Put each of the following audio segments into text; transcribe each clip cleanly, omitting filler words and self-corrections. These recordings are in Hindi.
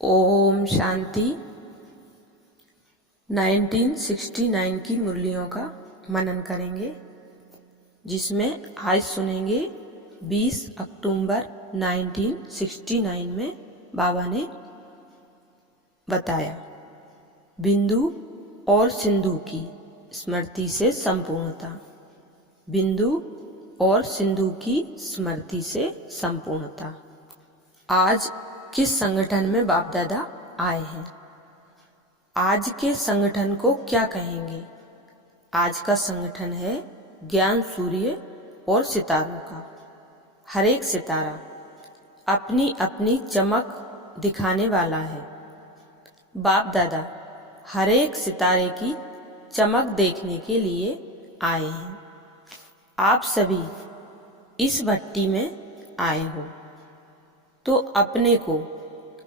ओम शांति। 1969 की मुरलियों का मनन करेंगे, जिसमें आज सुनेंगे 20 अक्टूबर 1969 में बाबा ने बताया, बिंदु और सिंधु की स्मृति से संपूर्णता। बिंदु और सिंधु की स्मृति से संपूर्णता। आज किस संगठन में बाप दादा आए हैं? आज के संगठन को क्या कहेंगे? आज का संगठन है ज्ञान सूर्य और सितारों का। हर एक सितारा अपनी अपनी चमक दिखाने वाला है। बाप दादा हर एक सितारे की चमक देखने के लिए आए हैं। आप सभी इस भट्टी में आए हो तो अपने को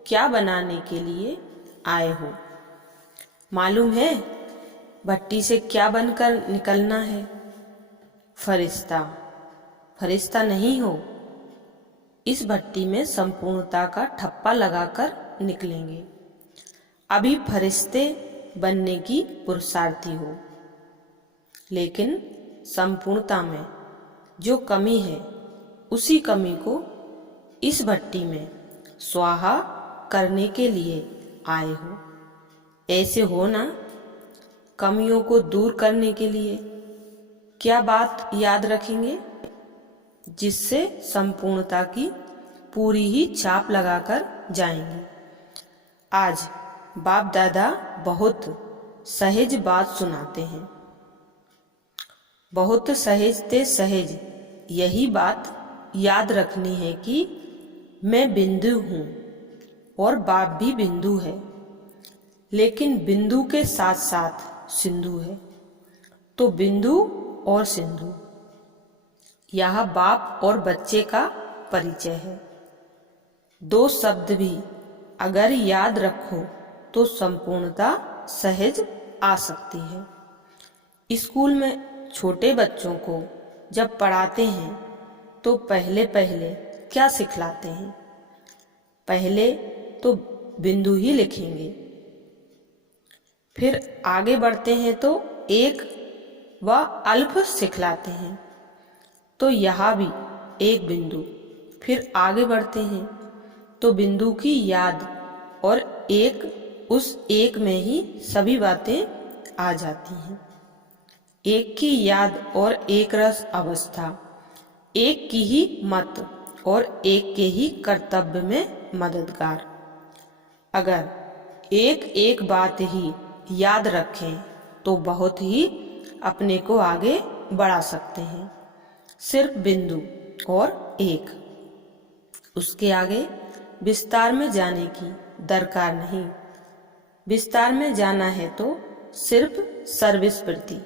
क्या बनाने के लिए आए हो? मालूम है भट्टी से क्या बनकर निकलना है? फरिश्ता। फरिश्ता नहीं हो, इस भट्टी में संपूर्णता का ठप्पा लगाकर निकलेंगे। अभी फरिश्ते बनने की पुरुषार्थी हो, लेकिन संपूर्णता में जो कमी है उसी कमी को इस भट्टी में स्वाहा करने के लिए आए हो। ऐसे हो ना, कमियों को दूर करने के लिए क्या बात याद रखेंगे जिससे संपूर्णता की पूरी ही छाप लगाकर जाएंगे। आज बाप दादा बहुत सहज बात सुनाते हैं। बहुत सहजते सहज यही बात याद रखनी है कि मैं बिंदु हूँ और बाप भी बिंदु है, लेकिन बिंदु के साथ साथ सिंधु है। तो बिंदु और सिंधु, यह बाप और बच्चे का परिचय है। दो शब्द भी अगर याद रखो तो संपूर्णता सहज आ सकती है। स्कूल में छोटे बच्चों को जब पढ़ाते हैं तो पहले पहले क्या सिखलाते हैं? पहले तो बिंदु ही लिखेंगे, फिर आगे बढ़ते हैं तो एक व अल्फ सिखलाते हैं, तो यहाँ भी एक बिंदु। फिर आगे बढ़ते हैं तो बिंदु की याद और एक, उस एक में ही सभी बातें आ जाती हैं। एक की याद और एक रस अवस्था, एक की ही मत और एक के ही कर्तव्य में मददगार। अगर एक एक बात ही याद रखें तो बहुत ही अपने को आगे बढ़ा सकते हैं। सिर्फ बिंदु और एक, उसके आगे विस्तार में जाने की दरकार नहीं। विस्तार में जाना है तो सिर्फ सर्विस प्रति।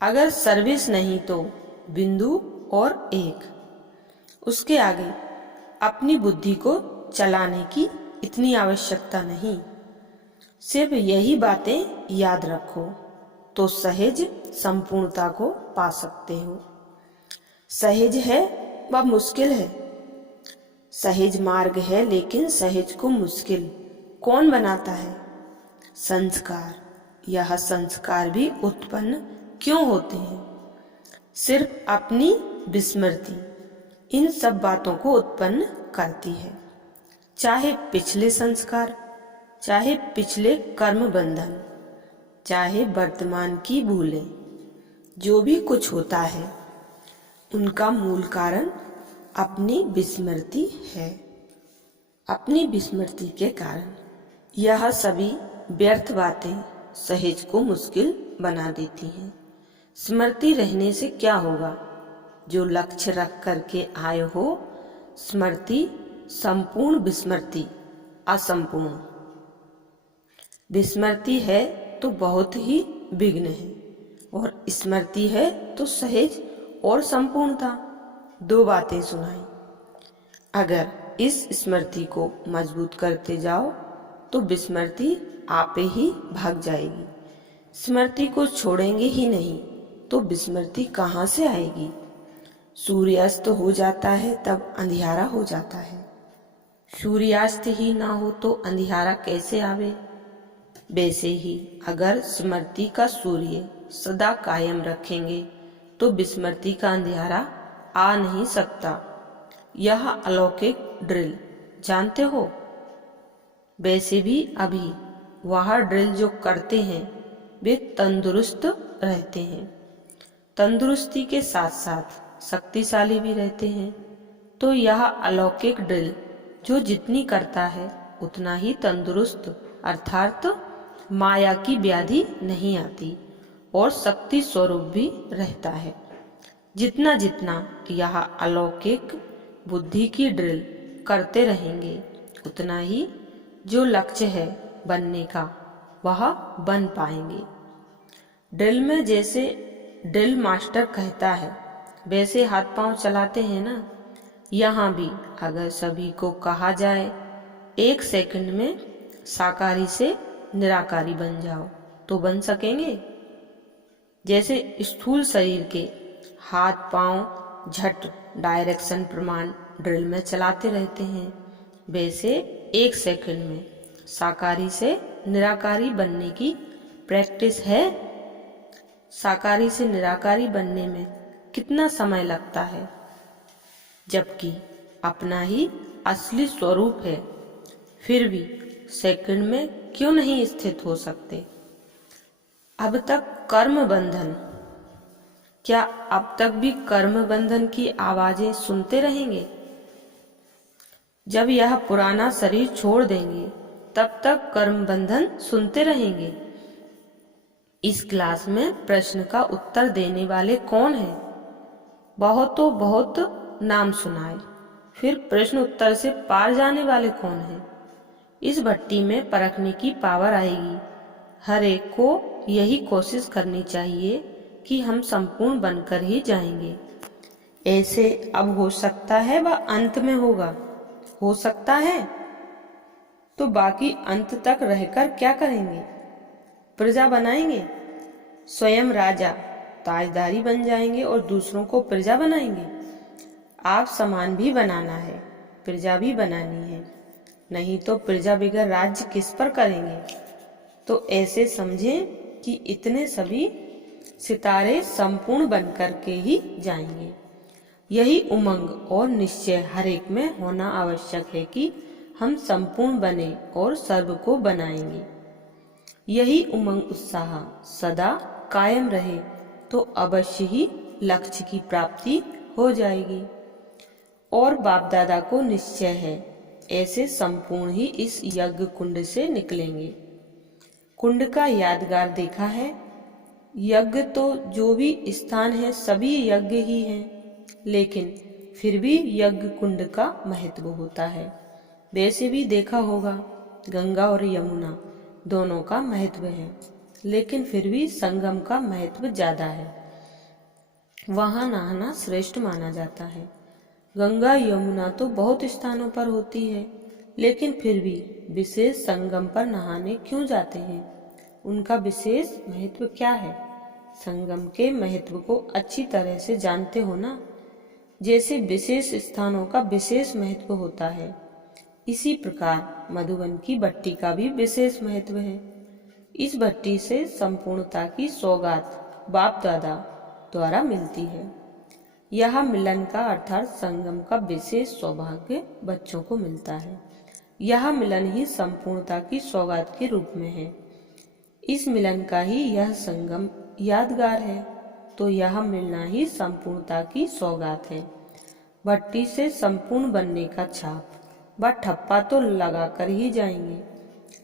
अगर सर्विस नहीं तो बिंदु और एक। उसके आगे अपनी बुद्धि को चलाने की इतनी आवश्यकता नहीं। सिर्फ यही बातें याद रखो तो सहज संपूर्णता को पा सकते हो। सहज है व मुश्किल है। सहज मार्ग है, लेकिन सहज को मुश्किल कौन बनाता है? संस्कार। यह संस्कार भी उत्पन्न क्यों होते हैं? सिर्फ अपनी विस्मृति इन सब बातों को उत्पन्न करती है। चाहे पिछले संस्कार, चाहे पिछले कर्म बंधन, चाहे वर्तमान की भूलें, जो भी कुछ होता है उनका मूल कारण अपनी विस्मृति है। अपनी विस्मृति के कारण यह सभी व्यर्थ बातें सहज को मुश्किल बना देती हैं। स्मृति रहने से क्या होगा? जो लक्ष्य रख करके आए हो, स्मृति संपूर्ण, विस्मृति असंपूर्ण। विस्मृति है तो बहुत ही विघ्न है, और स्मृति है तो सहज और संपूर्णता। दो बातें सुनाई। अगर इस स्मृति को मजबूत करते जाओ तो विस्मृति आपे ही भाग जाएगी। स्मृति को छोड़ेंगे ही नहीं तो विस्मृति कहाँ से आएगी? सूर्यास्त हो जाता है तब अंधियारा हो जाता है। सूर्यास्त ही ना हो तो अंधियारा कैसे आवे। वैसे ही अगर स्मृति का सूर्य सदा कायम रखेंगे तो विस्मृति का अंधियारा आ नहीं सकता। यह अलौकिक ड्रिल जानते हो। वैसे भी अभी वह ड्रिल जो करते हैं वे तंदुरुस्त रहते हैं, तंदुरुस्ती के साथ साथ शक्तिशाली भी रहते हैं। तो यह अलौकिक ड्रिल जो जितनी करता है उतना ही तंदुरुस्त अर्थात माया की व्याधि नहीं आती और शक्ति स्वरूप भी रहता है। जितना जितना यह अलौकिक बुद्धि की ड्रिल करते रहेंगे उतना ही जो लक्ष्य है बनने का वह बन पाएंगे। ड्रिल में जैसे ड्रिल मास्टर कहता है वैसे हाथ पांव चलाते हैं ना, यहाँ भी अगर सभी को कहा जाए 1 सेकंड में साकारी से निराकारी बन जाओ तो बन सकेंगे। जैसे स्थूल शरीर के हाथ पांव झट डायरेक्शन प्रमाण ड्रिल में चलाते रहते हैं, वैसे 1 सेकंड में साकारी से निराकारी बनने की प्रैक्टिस है। साकारी से निराकारी बनने में कितना समय लगता है, जबकि अपना ही असली स्वरूप है, फिर भी सेकंड में क्यों नहीं स्थित हो सकते। अब तक कर्म बंधन, क्या अब तक भी कर्म बंधन की आवाजें सुनते रहेंगे। जब यह पुराना शरीर छोड़ देंगे तब तक कर्म बंधन सुनते रहेंगे। इस क्लास में प्रश्न का उत्तर देने वाले कौन हैं? बहुत नाम सुनाए, फिर प्रश्न उत्तर से पार जाने वाले कौन हैं? इस भट्टी में परखने की पावर आएगी। हर एक को यही कोशिश करनी चाहिए कि हम संपूर्ण बनकर ही जाएंगे। ऐसे अब हो सकता है वह अंत में होगा, हो सकता है तो बाकी अंत तक रहकर क्या करेंगे? प्रजा बनाएंगे, स्वयं राजा ताजदारी बन जाएंगे और दूसरों को प्रजा बनाएंगे। आप समान भी बनाना है, प्रजा भी बनानी है, नहीं तो प्रजा बगैर राज्य किस पर करेंगे। तो ऐसे समझें कि इतने सभी सितारे संपूर्ण बनकर के ही जाएंगे। यही उमंग और निश्चय हर एक में होना आवश्यक है कि हम संपूर्ण बने और सर्व को बनाएंगे। यही उमंग उत्साह सदा कायम रहे तो अवश्य ही लक्ष्य की प्राप्ति हो जाएगी। और बाप दादा को निश्चय है ऐसे संपूर्ण ही इस यज्ञ कुंड से निकलेंगे। कुंड का यादगार देखा है। यज्ञ तो जो भी स्थान है सभी यज्ञ ही हैं, लेकिन फिर भी यज्ञ कुंड का महत्व होता है। वैसे भी देखा होगा गंगा और यमुना दोनों का महत्व है, लेकिन फिर भी संगम का महत्व ज्यादा है। वहां नहाना श्रेष्ठ माना जाता है। गंगा यमुना तो बहुत स्थानों पर होती है, लेकिन फिर भी विशेष संगम पर नहाने क्यों जाते हैं? उनका विशेष महत्व क्या है? संगम के महत्व को अच्छी तरह से जानते हो ना। जैसे विशेष स्थानों का विशेष महत्व होता है, इसी प्रकार मधुबन की भट्टी का भी विशेष महत्व है। इस भट्टी से संपूर्णता की सौगात बाप दादा द्वारा मिलती है। यह मिलन का अर्थात संगम का विशेष सौभाग्य बच्चों को मिलता है। यह मिलन ही संपूर्णता की सौगात के रूप में है। इस मिलन का ही यह संगम यादगार है, तो यह मिलना ही संपूर्णता की सौगात है। भट्टी से संपूर्ण बनने का छाप व ठप्पा तो लगा कर ही जाएंगे,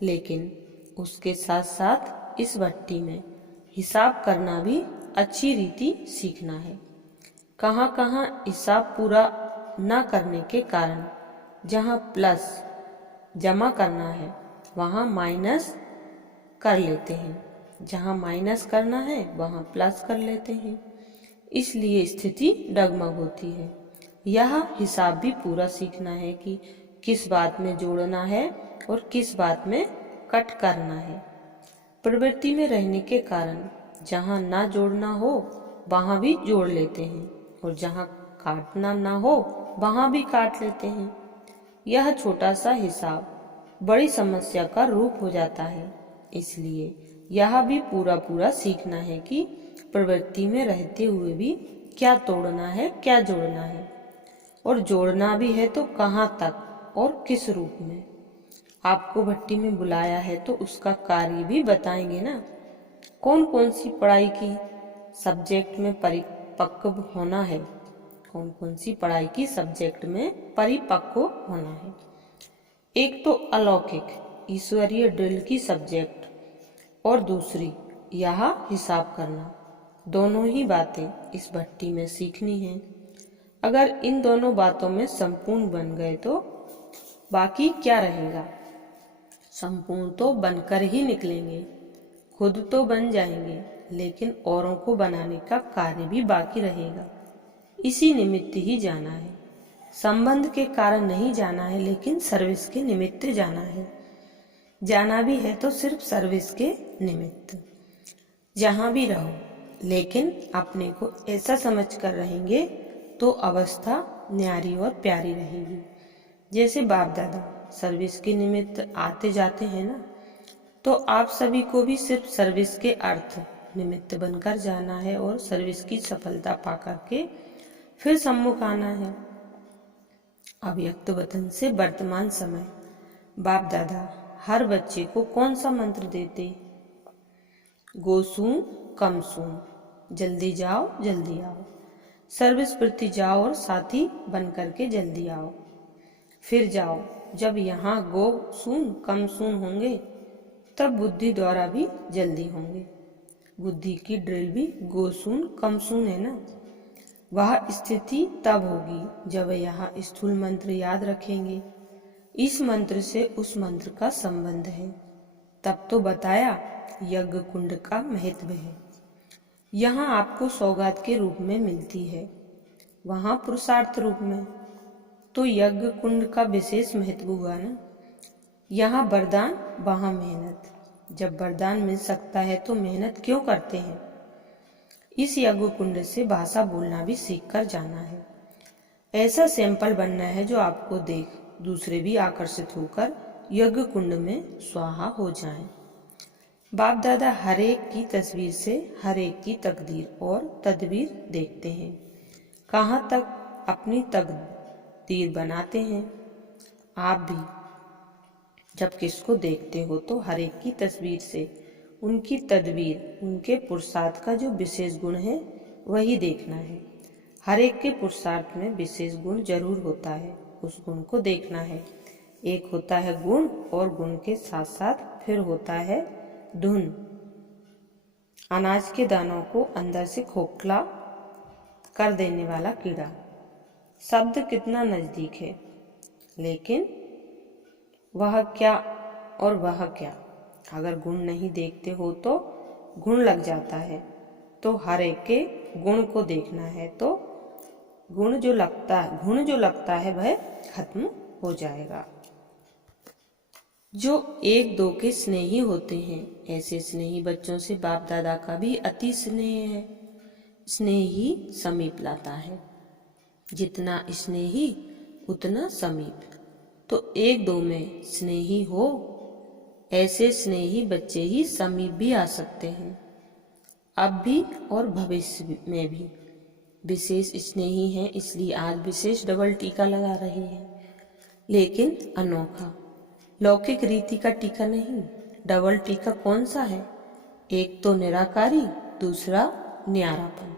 लेकिन उसके साथ साथ इस भट्टी में हिसाब करना भी अच्छी रीति सीखना है। कहाँ कहाँ हिसाब पूरा न करने के कारण जहाँ प्लस जमा करना है वहाँ माइनस कर लेते हैं, जहाँ माइनस करना है वहाँ प्लस कर लेते हैं, इसलिए स्थिति डगमग होती है। यह हिसाब भी पूरा सीखना है कि किस बात में जोड़ना है और किस बात में कट करना है। प्रवृत्ति में रहने के कारण जहाँ ना जोड़ना हो वहाँ भी जोड़ लेते हैं और जहाँ काटना ना हो वहाँ भी काट लेते हैं। यह छोटा सा हिसाब बड़ी समस्या का रूप हो जाता है। इसलिए यह भी पूरा पूरा सीखना है कि प्रवृत्ति में रहते हुए भी क्या तोड़ना है, क्या जोड़ना है, और जोड़ना भी है तो कहाँ तक और किस रूप में। आपको भट्टी में बुलाया है तो उसका कार्य भी बताएंगे ना। कौन कौन सी पढ़ाई की सब्जेक्ट में परिपक्व होना है, कौन कौन सी पढ़ाई की सब्जेक्ट में परिपक्व होना है। एक तो अलौकिक ईश्वरीय ड्रिल की सब्जेक्ट और दूसरी यह हिसाब करना। दोनों ही बातें इस भट्टी में सीखनी है। अगर इन दोनों बातों में संपूर्ण बन गए तो बाकी क्या रहेगा। संपूर्ण तो बनकर ही निकलेंगे, खुद तो बन जाएंगे, लेकिन औरों को बनाने का कार्य भी बाकी रहेगा। इसी निमित्त ही जाना है। संबंध के कारण नहीं जाना है, लेकिन सर्विस के निमित्त जाना है। जाना भी है तो सिर्फ सर्विस के निमित्त। जहां भी रहो, लेकिन अपने को ऐसा समझ कर रहेंगे तो अवस्था न्यारी और प्यारी रहेगी। जैसे बाप दादा सर्विस के निमित्त आते जाते हैं ना, तो आप सभी को भी सिर्फ सर्विस के अर्थ निमित्त बनकर जाना है और सर्विस की सफलता पाकर के फिर सम्मुख आना है। अव्यक्त वतन से वर्तमान समय बाप दादा हर बच्चे को कौन सा मंत्र देते। गो सून कम सून, जल्दी जाओ जल्दी आओ, सर्विस प्रति जाओ और साथी बन करके जल्दी आओ। फिर जाओ, जब यहाँ गो सून कम सून होंगे तब बुद्धि द्वारा भी जल्दी होंगे। बुद्धि की ड्रिल भी गो सून कम सून है ना। वह स्थिति तब होगी जब यह स्थूल मंत्र याद रखेंगे। इस मंत्र से उस मंत्र का संबंध है। तब तो बताया यज्ञ कुंड का महत्व है। यहाँ आपको सौगात के रूप में मिलती है, वहाँ पुरुषार्थ रूप में। तो यज्ञ कुंड का विशेष महत्व हुआ ना। यहाँ वरदान, वहाँ मेहनत। जब वरदान मिल सकता है तो मेहनत क्यों करते हैं। इस यज्ञ कुंड से भाषा बोलना भी सीख कर जाना है। ऐसा सैंपल बनना है जो आपको देख दूसरे भी आकर्षित होकर यज्ञ कुंड में स्वाहा हो जाएं। बाप दादा हर एक की तस्वीर से हर एक की तकदीर और तदबीर देखते हैं। कहाँ तक अपनी तकदीर बनाते हैं। आप भी जब किसको देखते हो तो हर एक की तस्वीर से उनकी तदबीर, उनके पुरुषार्थ का जो विशेष गुण है वही देखना है। हर एक के पुरुषार्थ में विशेष गुण जरूर होता है, उस गुण को देखना है। एक होता है गुण और गुण के साथ साथ फिर होता है धुन। अनाज के दानों को अंदर से खोखला कर देने वाला कीड़ा। शब्द कितना नजदीक है, लेकिन वह क्या और वह क्या। अगर गुण नहीं देखते हो तो गुण लग जाता है। तो हर एक के गुण को देखना है तो गुण जो लगता है वह खत्म हो जाएगा। जो एक दो के स्नेही होते हैं, ऐसे स्नेही बच्चों से बाप दादा का भी अति स्नेह है। स्नेही समीप लाता है। जितना स्नेही उतना समीप। तो एक दो में स्नेही हो, ऐसे स्नेही बच्चे ही समीप भी आ सकते हैं। अब भी और भविष्य में भी विशेष स्नेही हैं, इसलिए आज विशेष डबल टीका लगा रहे हैं, लेकिन अनोखा। लौकिक रीति का टीका नहीं। डबल टीका कौन सा है। एक तो निराकारी, दूसरा न्यारापन।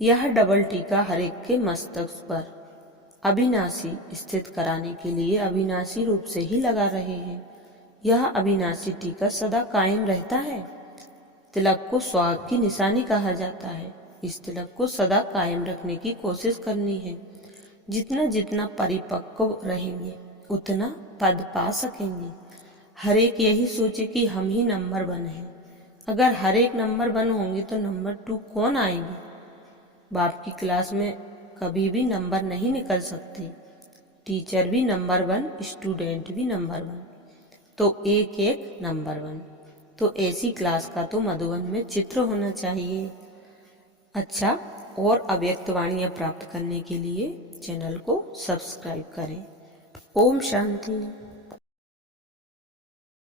यह डबल टीका हर एक के मस्तक पर अविनाशी स्थित कराने के लिए अविनाशी रूप से ही लगा रहे हैं। यह अविनाशी टीका सदा कायम रहता है। तिलक को सुहाग की निशानी कहा जाता है। इस तिलक को सदा कायम रखने की कोशिश करनी है। जितना जितना परिपक्व रहेंगे उतना पद पा सकेंगे। हर एक यही सोचे कि हम ही नंबर 1 हैं। अगर हर एक नंबर 1 होंगे तो नंबर 2 कौन आएंगे। बाप की क्लास में कभी भी नंबर नहीं निकल सकते। टीचर भी नंबर 1, स्टूडेंट भी नंबर 1, तो एक एक नंबर 1। तो ऐसी क्लास का तो मधुबन में चित्र होना चाहिए। अच्छा, और अव्यक्त वाणियाँ प्राप्त करने के लिए चैनल को सब्सक्राइब करें। ओम शांति।